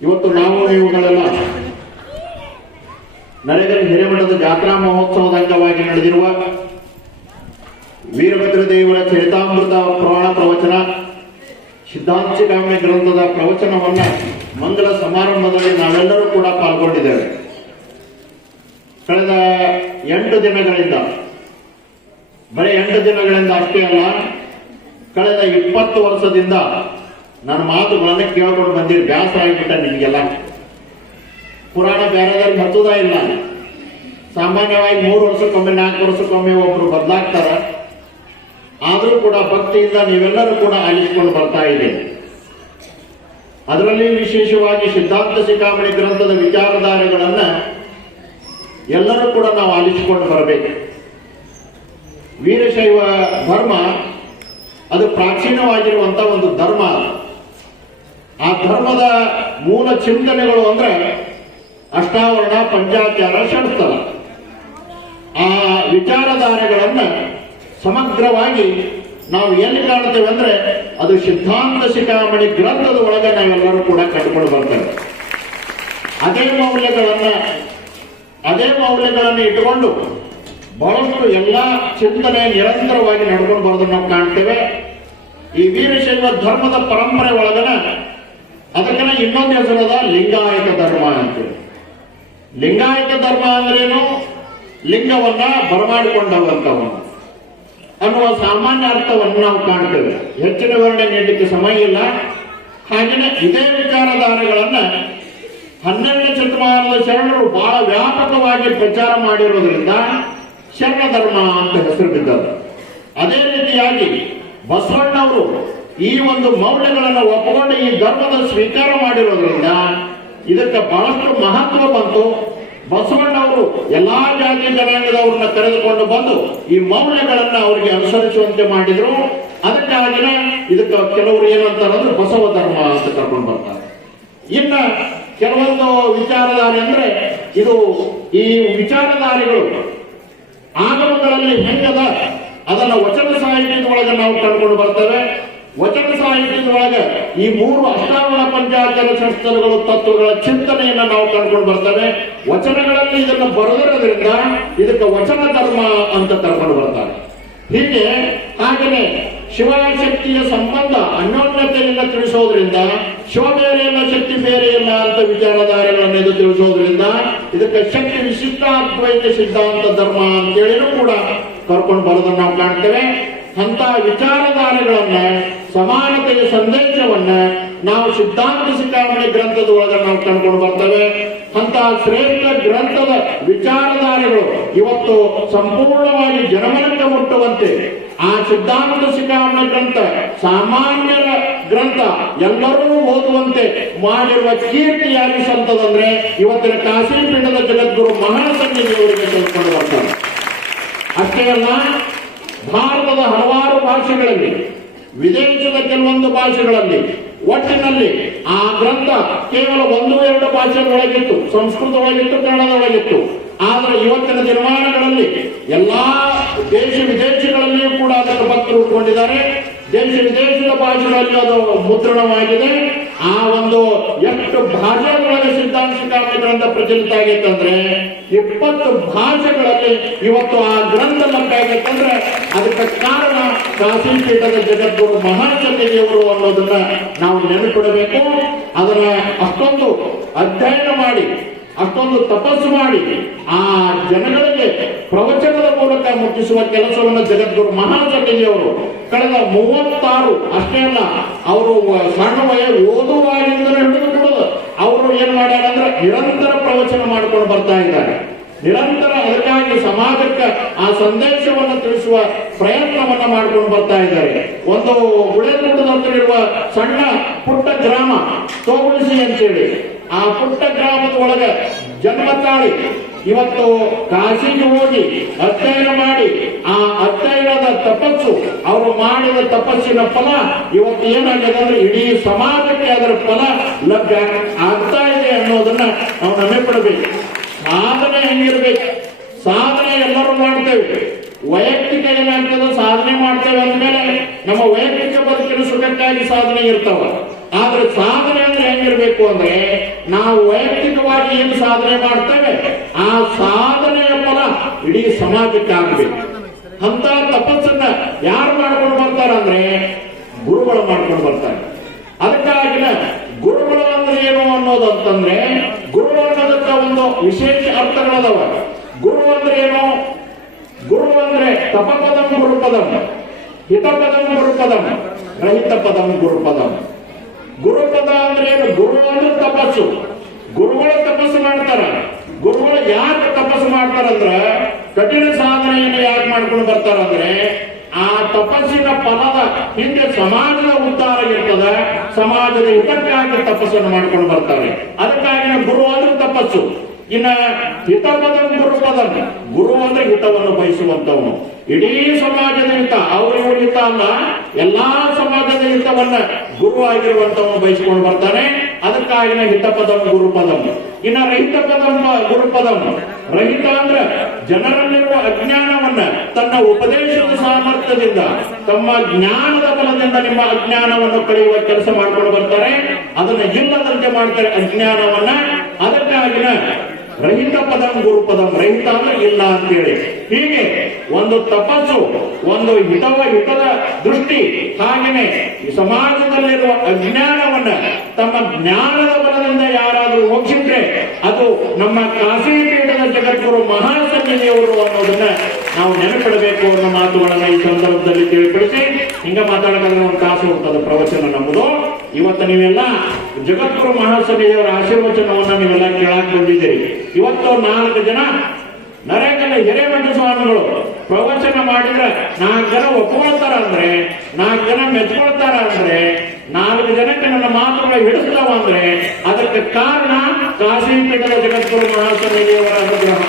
ಇವತ್ತು ನಾವು ಇವುಗಳೆಲ್ಲ ನರೇಗಲ್ ಹಿರೇಮಠದ ಜಾತ್ರಾ ಮಹೋತ್ಸವದ ಅಂಗವಾಗಿ ನಡೆದಿರುವ ವೀರಭದ್ರ ದೇವರ ಚರಿತಾಮೃತ ಪುರಾಣ ಪ್ರವಚನ ಸಿದ್ಧಾಂತ ಶಿಖಾಮಣಿ ಗ್ರಂಥದ ಪ್ರವಚನವನ್ನ ಮಂಗಲ ಸಮಾರಂಭದಲ್ಲಿ ನಾವೆಲ್ಲರೂ ಕೂಡ ಪಾಲ್ಗೊಂಡಿದ್ದೇವೆ. ಕಳೆದ 8 ದಿನಗಳಿಂದ, ಬರೀ 8 ದಿನಗಳಿಂದ ಅಷ್ಟೇ ಅಲ್ಲ, ಕಳೆದ 20 ವರ್ಷದಿಂದ ನನ್ನ ಮಾತುಗಳನ್ನು ಕೇಳ್ಕೊಂಡು ಬಂದಿರಿ. ಬ್ಯಾಸರ ಆಗಿಬಿಟ್ಟ ನಿಮಗೆಲ್ಲ. ಪುರಾಣ ಬೇರೆದಾರಿಗೆ ಹತ್ತುದ ಇಲ್ಲ. ಸಾಮಾನ್ಯವಾಗಿ 3 ವರ್ಷಕ್ಕೊಮ್ಮೆ 4 ವರ್ಷಕ್ಕೊಮ್ಮೆ ಒಬ್ರು ಬದಲಾಗ್ತಾರ. ಆದರೂ ಕೂಡ ಭಕ್ತಿಯಿಂದ ನೀವೆಲ್ಲರೂ ಕೂಡ ಆಲಿಸಿಕೊಂಡು ಬರ್ತಾ ಇದೆ. ಅದರಲ್ಲಿ ವಿಶೇಷವಾಗಿ ಸಿದ್ಧಾಂತ ಶಿಖಾಮಣಿ ಗ್ರಂಥದ ವಿಚಾರಧಾರೆಗಳನ್ನ ಎಲ್ಲರೂ ಕೂಡ ನಾವು ಆಲಿಸಿಕೊಂಡು ಬರಬೇಕು. ವೀರಶೈವ ಧರ್ಮ ಅದು ಪ್ರಾಚೀನವಾಗಿರುವಂತ ಒಂದು ಧರ್ಮ. ಆ ಧರ್ಮದ ಮೂಲ ಚಿಂತನೆಗಳು ಅಂದ್ರೆ ಅಷ್ಟಾವರಣ, ಪಂಚಾಚಾರ, ಷಡ್ಸ್ಥಲ. ಆ ವಿಚಾರಧಾರೆಗಳನ್ನ ಸಮಗ್ರವಾಗಿ ನಾವು ಎಲ್ಲಿ ಕಾಣ್ತೇವೆ ಅಂದ್ರೆ ಅದು ಸಿದ್ಧಾಂತ ಶಿಖಾಮಣಿ ಗ್ರಂಥದ ಒಳಗೆ ನಾವೆಲ್ಲರೂ ಕೂಡ ಕಂಡುಕೊಂಡು ಬರ್ತೇವೆ. ಅದೇ ಮೌಲ್ಯಗಳನ್ನು ಇಟ್ಟುಕೊಂಡು ಬಹಳಷ್ಟು ಎಲ್ಲಾ ಚಿಂತನೆ ನಿರಂತರವಾಗಿ ನಡ್ಕೊಂಡು ಬರೋದನ್ನು ನಾವು ಕಾಣ್ತೇವೆ. ಈ ವೀರಶೈವ ಧರ್ಮದ ಪರಂಪರೆ ಒಳಗನ ಅದಕ್ಕನ ಇನ್ನೊಂದು ಹೆಸರದ ಲಿಂಗಾಯತ ಧರ್ಮ ಅಂತೇಳಿ. ಲಿಂಗಾಯತ ಧರ್ಮ ಅಂದ್ರೇನು? ಲಿಂಗವನ್ನ ಬರಮಾಡಿಕೊಂಡವಂತವನು ಅನ್ನುವ ಸಾಮಾನ್ಯ ಅರ್ಥವನ್ನು ನಾವು ಕಾಣ್ತೇವೆ. ಹೆಚ್ಚಿನ ವಿವರಣೆ ನೀಡಲಿಕ್ಕೆ ಸಮಯ ಇಲ್ಲ. ಹಾಗೆಯೇ ಇದೇ ವಿಚಾರಧಾರೆಗಳನ್ನ 12ನೇ ಶತಮಾನದ ಶರಣರು ಬಹಳ ವ್ಯಾಪಕವಾಗಿ ಪ್ರಚಾರ ಮಾಡಿರೋದ್ರಿಂದ ಶರಣ ಧರ್ಮ ಅಂತ ಹೆಸರು ಬಿದ್ದರು. ಅದೇ ರೀತಿಯಾಗಿ ಬಸವಣ್ಣವರು ಈ ಒಂದು ಮೌಲ್ಯಗಳನ್ನು ಒಪ್ಪಿಕೊಂಡು ಈ ಧರ್ಮದ ಸ್ವೀಕಾರ ಮಾಡಿರೋದ್ರಿಂದ ಇದಕ್ಕೆ ಬಹಳಷ್ಟು ಮಹತ್ವ ಬಂತು. ಬಸವಣ್ಣವರು ಎಲ್ಲಾ ಜಾತಿ ಜನಾಂಗದವ್ರನ್ನ ಕರೆದುಕೊಂಡು ಬಂದು ಈ ಮೌಲ್ಯಗಳನ್ನ ಅವರಿಗೆ ಅನುಸರಿಸುವಂತೆ ಮಾಡಿದ್ರು. ಅದಕ್ಕಾಗಿನೇ ಇದಕ್ಕೆ ಕೆಲವರು ಏನಂತಾರಂದ್ರೆ ಬಸವ ಧರ್ಮ ಅಂತ ಕರ್ಕೊಂಡು ಬರ್ತಾರೆ. ಇನ್ನ ಕೆಲವೊಂದು ವಿಚಾರಧಾರೆ ಅಂದ್ರೆ ಇದು ಈ ವಿಚಾರಧಾರೆಗಳು ಆಗಮಗಳಲ್ಲಿ ಹೆಂಗದ ಅದನ್ನ ವಚನ ಸಾಹಿತ್ಯದ ಒಳಗೆ ನಾವು ಕಂಡುಕೊಂಡು ಬರ್ತೇವೆ. ವಚನ ಸಾಹಿತ್ಯದ ಒಳಗೆ ಈ 3 ಅಷ್ಟಾವರಣ, ಪಂಚಾಚಾರ, ಷಡ್ಸ್ಥಲಗಳು, ತತ್ವಗಳ ಚಿಂತನೆಯನ್ನ ನಾವು ಕಂಡುಕೊಂಡು ಬರ್ತೇವೆ. ವಚನಗಳಲ್ಲಿ ಇದನ್ನು ಬರೆದಿರೋದ್ರಿಂದ ಇದಕ್ಕೆ ವಚನ ಧರ್ಮ ಅಂತ ಕರ್ಕೊಂಡು ಬರ್ತಾರೆ. ಹೀಗೆ ಹಾಗೆಯೇ ಶಿವಶಕ್ತಿಯ ಸಂಬಂಧ ಅನ್ಯೋನ್ಯತೆಯಿಂದ ತಿಳಿಸೋದ್ರಿಂದ ಶಿವ ಬೇರೆಯಲ್ಲ, ಶಕ್ತಿ ಬೇರೆಯಲ್ಲ ಅಂತ ವಿಚಾರಧಾರೆಗಳನ್ನು ಇದು ತಿಳಿಸೋದ್ರಿಂದ ಇದಕ್ಕೆ ಶಕ್ತಿ ವಿಶಿಷ್ಟ ಅದ್ವೈತ ಸಿದ್ಧಾಂತ ಧರ್ಮ ಅಂತೇಳಿನೂ ಕೂಡ ಕರ್ಕೊಂಡು ಬರೋದನ್ನು ನಾವು ಕಾಣ್ತೇವೆ. ಅಂತ ವಿಚಾರಧಾರೆಗಳನ್ನ, ಸಮಾನತೆಯ ಸಂದೇಶವನ್ನ ನಾವು ಸಿದ್ಧಾಂತ ಶಿಖಾಮಣಿ ಗ್ರಂಥದ ಒಳಗೆ ನಾವು ಕಂಡುಕೊಂಡು ಬರ್ತೇವೆ. ಅಂತ ಶ್ರೇಷ್ಠ ಗ್ರಂಥದ ವಿಚಾರಧಾರೆಗಳು ಇವತ್ತು ಸಂಪೂರ್ಣವಾಗಿ ಜನಮನಕ್ಕೆ ಮುಟ್ಟುವಂತೆ ಆ ಸಿದ್ಧಾಂತ ಶಿಖಾಮಣಿ ಗ್ರಂಥ ಸಾಮಾನ್ಯರ ಗ್ರಂಥ ಎಲ್ಲರೂ ಓದುವಂತೆ ಮಾಡಿರುವ ಕೀರ್ತಿ ಯಾರಿಗೆ ಸಂತದಂದ್ರೆ ಇವತ್ತಿನ ಕಾಶಿಪೀಠದ ಜಗದ್ಗುರು ಮಹಾಸನ್ನಿಧಿಯವರಿಗೆ ಸಲ್ಕೊಂಡು ಬರ್ತಾರೆ. ಅಷ್ಟೇ ಅಲ್ಲ, ಭಾರತದ ಹಲವಾರು ಭಾಷೆಗಳಲ್ಲಿ, ವಿದೇಶದ ಕೆಲವೊಂದು ಭಾಷೆಗಳಲ್ಲಿ, ಒಟ್ಟಿನಲ್ಲಿ ಆ ಗ್ರಂಥ ಕೇವಲ 1-2 ಭಾಷೆಗಳೊಳಗಿತ್ತು. ಸಂಸ್ಕೃತ ಒಳಗಿತ್ತು, ಕನ್ನಡದ ಒಳಗಿತ್ತು. ಆದರೆ ಇವತ್ತಿನ ದಿನಮಾನಗಳಲ್ಲಿ ಎಲ್ಲಾ ದೇಶ ವಿದೇಶಗಳಲ್ಲಿಯೂ ಕೂಡ ಅದರ ಭಕ್ತರು ಉಟ್ಕೊಂಡಿದ್ದಾರೆ. ದೇಶ ವಿದೇಶದ ಭಾಷೆಗಳಲ್ಲಿ ಅದು ಮುದ್ರಣವಾಗಿದೆ. ಆ ಒಂದು ಎಷ್ಟು ಭಾಷೆಗಳೊಳಗೆ ಸಿದ್ಧಾಂತ ಶಿಖಾಮಣಿ ಗ್ರಂಥ ಪ್ರಚಲಿತ ಆಗೈತಂದ್ರೆ 20 ಭಾಷೆಗಳಲ್ಲಿ ಇವತ್ತು ಆ ಗ್ರಂಥ ಲಭ್ಯ ಆಗೈತಂದ್ರೆ ಅದಕ್ಕೆ ಕಾರಣ ಕಾಶಿಪೀಠದ ಜಗದ್ಗುರು ಮಹಾಸನ್ನಿಧಿಯವರು ಅನ್ನೋದನ್ನ ನಾವು ನೆನಪಿಡಬೇಕು. ಅದನ್ನ ಅಷ್ಟೊಂದು ಅಧ್ಯಯನ ಮಾಡಿ, ಅಷ್ಟೊಂದು ತಪಸ್ಸು ಮಾಡಿ ಆ ಜನಗಳಿಗೆ ಪ್ರವಚನದ ಮೂಲಕ ಮುಟ್ಟಿಸುವ ಕೆಲಸವನ್ನು ಜಗದ್ಗುರು ಮಹಾಸನ್ನಿಧಿಯವರು ಕಳೆದ 36 ಅಷ್ಟೇ ಅಲ್ಲ, ಅವರು ಸಣ್ಣ ಓದುವಾಗಿಂದಲೇ ಹಿಡಿದು ಬಿಡೋದು ಅವರು ಏನ್ ಮಾಡ್ಯಾರ ಅಂದ್ರೆ ನಿರಂತರ ಪ್ರವಚನ ಮಾಡ್ಕೊಂಡು ಬರ್ತಾ ಇದ್ದಾರೆ. ನಿರಂತರ ಅದಕ್ಕಾಗಿ ಸಮಾಜಕ್ಕೆ ಆ ಸಂದೇಶವನ್ನು ತಿಳಿಸುವ ಪ್ರಯತ್ನವನ್ನ ಮಾಡ್ಕೊಂಡು ಬರ್ತಾ ಇದ್ದಾರೆ. ಒಂದು ಗುಳೇದಲ್ಲಿರುವ ಸಣ್ಣ ಪುಟ್ಟ ಗ್ರಾಮ ತೋಗುಳಿಸಿ ಅಂತೇಳಿ, ಆ ಪುಟ್ಟ ಗ್ರಾಮದ ಒಳಗೆ ಜನ್ಮ ತಾಳಿ ಇವತ್ತು ಕಾಶಿಗೆ ಹೋಗಿ ಅಧ್ಯಯನ ಮಾಡಿ ಆ ಅಧ್ಯಯನದ ತಪಸ್ಸು, ಅವರು ಮಾಡಿದ ತಪಸ್ಸಿನ ಫಲ ಇವತ್ತು ಏನಾಗಿದೆ ಅಂದ್ರೆ ಇಡೀ ಸಮಾಜಕ್ಕೆ ಅದರ ಫಲ ಲಭ್ಯ ಆಗ್ತಾ ಇದೆ ಅನ್ನೋದನ್ನ ನಾವು ನಂಬಿಬಿಡಬೇಕು. ಸಾಧನೆ ಹೆಂಗಿರ್ಬೇಕು? ಸಾಧನೆ ಎಲ್ಲರೂ ಮಾಡ್ತೇವೆ. ವೈಯಕ್ತಿಕ ಏನಾಗ್ತದೆ, ಸಾಧನೆ ಮಾಡ್ತೇವೆ ಅಂದ್ಮೇಲೆ ನಮ್ಮ ವೈಯಕ್ತಿಕ ಬದುಕಿನ ಸುಖಕ್ಕಾಗಿ ಸಾಧನೆ ಇರ್ತಾವ. ಆದ್ರೆ ಸಾಧನೆ ಅಂದ್ರೆ ಹೆಂಗಿರ್ಬೇಕು? ಆಗಬೇಕು ಅಂದ್ರೆ ನಾವು ವೈಯಕ್ತಿಕವಾಗಿ ಏನು ಸಾಧನೆ ಮಾಡ್ತೇವೆ ಆ ಸಾಧನೆಯ ಫಲ ಇಡೀ ಸಮಾಜಕ್ಕೆ ಆಗಬೇಕು. ಅಂತ ತಪಸ್ಸನ್ನ ಯಾರು ಮಾಡ್ಕೊಂಡು ಬರ್ತಾರ ಅಂದ್ರೆ ಗುರುಗಳು ಮಾಡ್ಕೊಂಡು ಬರ್ತಾರೆ. ಅದಕ್ಕಾಗಿನ ಗುರುಗಳು ಅಂದ್ರೆ ಏನು ಅನ್ನೋದಂತಂದ್ರೆ, ಗುರು ಅನ್ನೋದಕ್ಕೆ ಒಂದು ವಿಶೇಷ ಅರ್ಥಗಳದವ. ಗುರು ಅಂದ್ರೆ ಏನು? ಗುರು ಅಂದ್ರೆ ತಪಪದಂ ಗುರುಪದಂ, ಹಿತಪದಂ ಗುರುಪದಂ, ರಹಿತ ಪದಂ ಗುರುಪದಂ. ಗುರುಪದ ಅಂದ್ರೆ ಏನು? ಗುರು ಅಂದ್ರೆ ತಪಸ್ಸು. ಗುರುಗಳು ತಪಸ್ಸು ಮಾಡ್ತಾರ. ಗುರುಗಳು ಯಾಕೆ ತಪಸ್ಸು ಮಾಡ್ತಾರಂದ್ರ, ಕಠಿಣ ಸಾಧನೆಯನ್ನು ಯಾಕೆ ಮಾಡ್ಕೊಂಡು ಬರ್ತಾರಂದ್ರೆ ಆ ತಪಸ್ಸಿನ ಫಲದ ಹಿಂದೆ ಸಮಾಜದ ಉದ್ಧಾರ ಇರ್ತದೆ, ಸಮಾಜದ ಹಿತಕ್ಕಾಗಿ ತಪಸ್ಸನ್ನು ಮಾಡ್ಕೊಂಡು ಬರ್ತಾರೆ. ಅದಕ್ಕಾಗಿ ಗುರು ಅಂದ್ರೆ ತಪಸ್ಸು. ಇನ್ನ ಹಿತಪದಂ ಗುರುಪದಂ, ಗುರು ಅಂದ್ರೆ ಹಿತವನ್ನು ಬಯಸುವಂತವನು. ಇಡೀ ಸಮಾಜದ ಹಿತ, ಅವರಿಗೂ ಹಿತ ಅಲ್ಲ, ಎಲ್ಲಾ ಸಮಾಜದ ಹಿತವನ್ನ ಗುರು ಆಗಿರುವಂತವನು ಬಯಸಿಕೊಂಡು ಬರ್ತಾನೆ. ಅದಕ್ಕಾಗಿನ ಹಿತಪದಂ ಗುರುಪದಂ. ಇನ್ನ ರಹಿತ ಪದಂ ಗುರುಪದಂ. ರಹಿತ ಅಂದ್ರೆ ಜನರಲ್ಲಿರುವ ಅಜ್ಞಾನವನ್ನ ತನ್ನ ಉಪದೇಶದ ಸಾಮರ್ಥ್ಯದಿಂದ, ತಮ್ಮ ಜ್ಞಾನದ ಬಲದಿಂದ ನಿಮ್ಮ ಅಜ್ಞಾನವನ್ನು ಕಳೆಯುವ ಕೆಲಸ ಮಾಡ್ಕೊಂಡು ಬರ್ತಾರೆ. ಅದನ್ನ ಇಲ್ಲದಂತೆ ಮಾಡ್ತಾರೆ ಅಜ್ಞಾನವನ್ನ. ಅದಕ್ಕಾಗಿನ ರಹಿತ ಪದಂ ಗುರುಪದಂ. ರಹಿತ ಅಂದ್ರೆ ಇಲ್ಲ ಅಂತೇಳಿ. ಹೀಗೆ ಒಂದು ತಪಸ್ಸು, ಒಂದು ಹಿತದ ದೃಷ್ಟಿ, ಹಾಗೆಯೇ ಈ ಸಮಾಜದಲ್ಲಿರುವ ಅಜ್ಞಾನವನ್ನ ತಮ್ಮ ಜ್ಞಾನದ ಬಲದಿಂದ ಯಾರಾದರೂ ಹೋಗಿಸಿದ್ರೆ ಅದು ನಮ್ಮ ಕಾಶಿ ಪೀಠದ ಜಗದ್ಗುರು ಮಹಾಸನ್ನಿಧಿಯವರು ಅನ್ನೋದನ್ನ ನಾವು ನೆನಪಿಡಬೇಕು ಅನ್ನೋ ಮಾತುಗಳನ್ನ ಈ ಸಂದರ್ಭದಲ್ಲಿ ತಿಳಿಪಡಿಸಿ, ಹಿಂಗ ಮಾತಾಡೋದಾದ್ರೆ ಒಂದು ತಾಸು ಹೋಗ್ತದೆ ಪ್ರವಚನ ನಮ್ಮದು. ಇವತ್ತು ನೀವೆಲ್ಲ ಜಗದ್ಗುರು ಮಹಾಸನ್ನಿಧಿಯವರ ಆಶೀರ್ವಚನವನ್ನ ನೀವೆಲ್ಲ ಕೇಳಾಕ್ ಬಂದಿದ್ದೀರಿ. ಇವತ್ತು 4 ಜನ ನರೇಕಲ್ಲ ಹಿರೇಮಠ ಸ್ವಾಮಿಗಳು ಪ್ರವಚನ ಮಾಡಿದ್ರೆ 4 ಜನ ಒಪ್ಕೊಳ್ತಾರ ಅಂದ್ರೆ, 4 ಜನ ಮೆಚ್ಕೊಳ್ತಾರ ಅಂದ್ರೆ, 4 ಜನಕ್ಕೆ ನನ್ನ ಮಾತುಗಳು ಹಿಡಿಸ್ತಾವ ಅಂದ್ರೆ ಅದಕ್ಕೆ ಕಾರಣ ಕಾಶಿ ಪೀಠದ ಜಗದ್ಗುರು ಮಹಾಸನ್ನಿಧಿಯವರ ಅನುಗ್ರಹ.